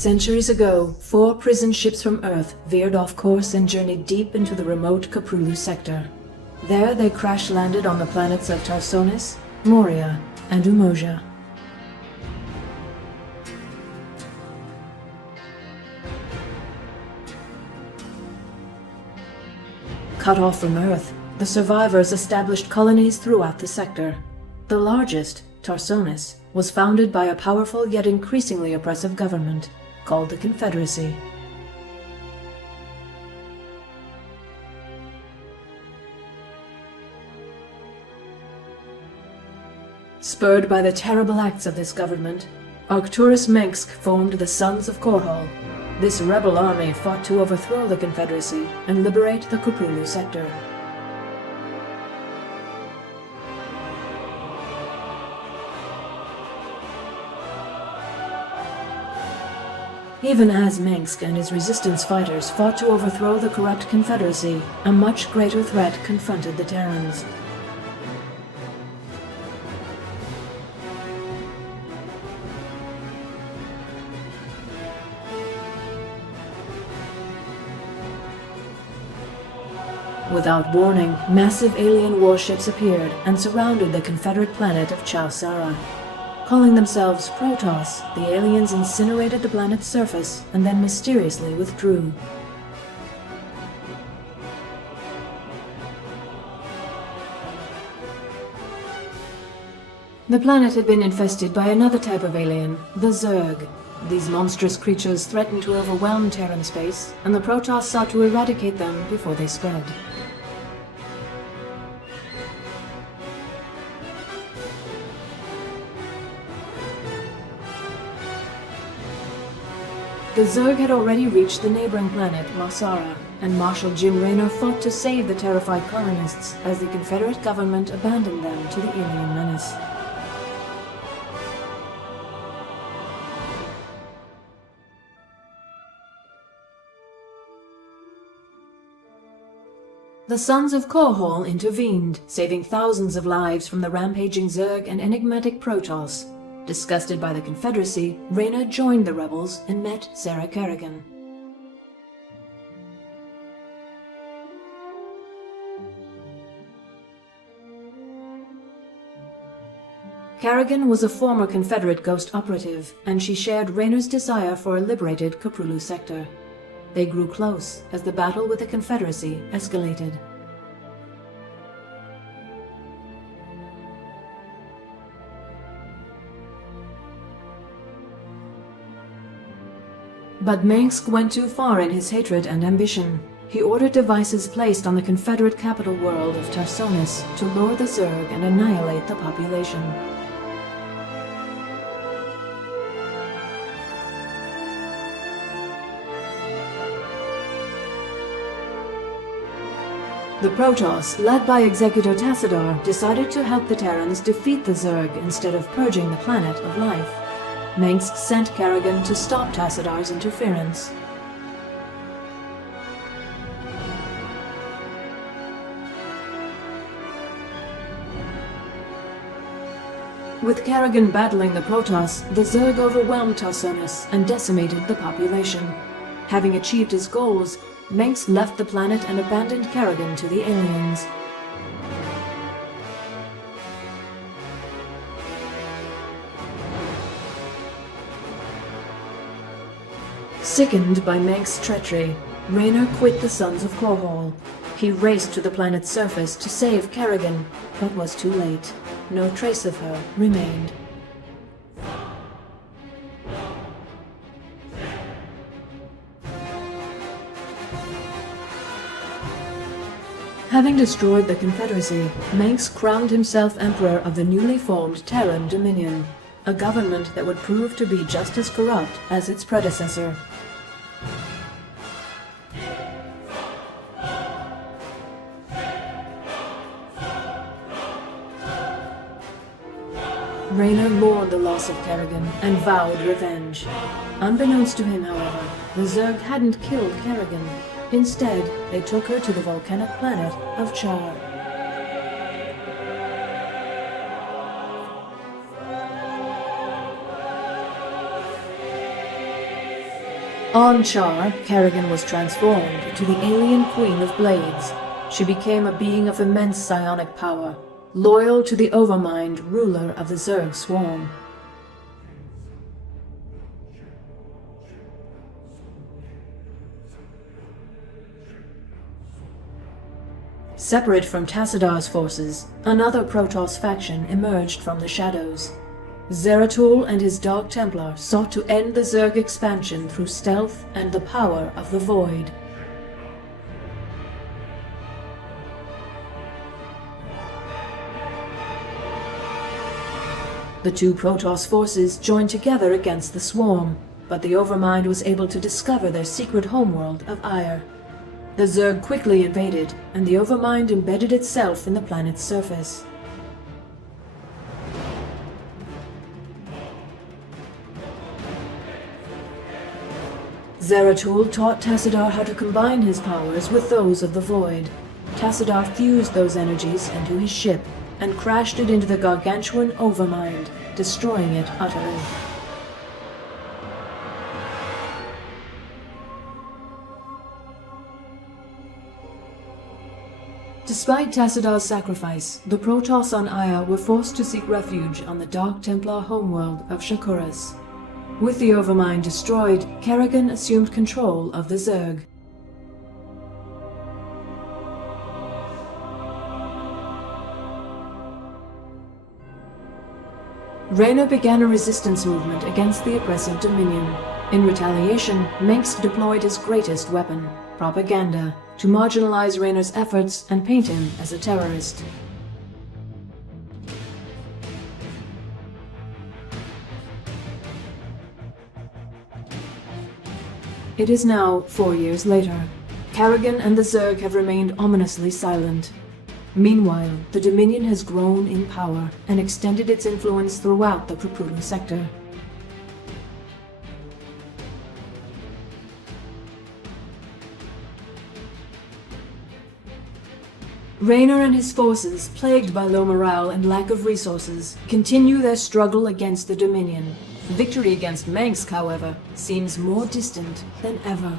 Centuries ago, 4 prison ships from Earth veered off course and journeyed deep into the remote Caprulu sector. There they crash-landed on the planets of Tarsonis, Moria, and Umoja. Cut off from Earth, the survivors established colonies throughout the sector. The largest, Tarsonis, was founded by a powerful yet increasingly oppressive government called the Confederacy. Spurred by the terrible acts of this government, Arcturus Mengsk formed the Sons of Korhal. This rebel army fought to overthrow the Confederacy and liberate the Caprulu sector. Even as Mengsk and his resistance fighters fought to overthrow the corrupt Confederacy, a much greater threat confronted the Terrans. Without warning, massive alien warships appeared and surrounded the Confederate planet of Chowsara. Calling themselves Protoss, the aliens incinerated the planet's surface and then mysteriously withdrew. The planet had been infested by another type of alien, the Zerg. These monstrous creatures threatened to overwhelm Terran space, and the Protoss sought to eradicate them before they spread. The Zerg had already reached the neighboring planet, Marsara, and Marshal Jim Raynor fought to save the terrified colonists as the Confederate government abandoned them to the alien menace. The Sons of Korhal intervened, saving thousands of lives from the rampaging Zerg and enigmatic Protoss. Disgusted by the Confederacy, Raynor joined the rebels and met Sarah Kerrigan. Kerrigan was a former Confederate ghost operative, and she shared Raynor's desire for a liberated Caprulu sector. They grew close as the battle with the Confederacy escalated. But Mengsk went too far in his hatred and ambition. He ordered devices placed on the Confederate capital world of Tarsonis to lure the Zerg and annihilate the population. The Protoss, led by Executor Tassadar, decided to help the Terrans defeat the Zerg instead of purging the planet of life. Mengsk sent Kerrigan to stop Tassadar's interference. With Kerrigan battling the Protoss, the Zerg overwhelmed Tarsonis and decimated the population. Having achieved his goals, Mengsk left the planet and abandoned Kerrigan to the aliens. Sickened by Mengsk's treachery, Raynor quit the Sons of Korhal. He raced to the planet's surface to save Kerrigan, but was too late. No trace of her remained. Having destroyed the Confederacy, Mengsk crowned himself Emperor of the newly formed Terran Dominion, a government that would prove to be just as corrupt as its predecessor. Raynor mourned the loss of Kerrigan and vowed revenge. Unbeknownst to him, however, the Zerg hadn't killed Kerrigan. Instead, they took her to the volcanic planet of Char. On Char, Kerrigan was transformed into the alien Queen of Blades. She became a being of immense psionic power, loyal to the Overmind, ruler of the Zerg Swarm. Separate from Tassadar's forces, another Protoss faction emerged from the shadows. Zeratul and his Dark Templar sought to end the Zerg expansion through stealth and the power of the Void. The two Protoss forces joined together against the Swarm, but the Overmind was able to discover their secret homeworld of Ire. The Zerg quickly invaded, and the Overmind embedded itself in the planet's surface. Zeratul taught Tassadar how to combine his powers with those of the Void. Tassadar fused those energies into his ship, and crashed it into the gargantuan Overmind, destroying it utterly. Despite Tassadar's sacrifice, the Protoss on Aya were forced to seek refuge on the Dark Templar homeworld of Shakuras. With the Overmind destroyed, Kerrigan assumed control of the Zerg. Raynor began a resistance movement against the oppressive Dominion. In retaliation, Mengsk deployed his greatest weapon, propaganda, to marginalize Raynor's efforts and paint him as a terrorist. It is now 4 years later. Kerrigan and the Zerg have remained ominously silent. Meanwhile, the Dominion has grown in power and extended its influence throughout the Prapulu sector. Raynor and his forces, plagued by low morale and lack of resources, continue their struggle against the Dominion. Victory against Mengsk, however, seems more distant than ever.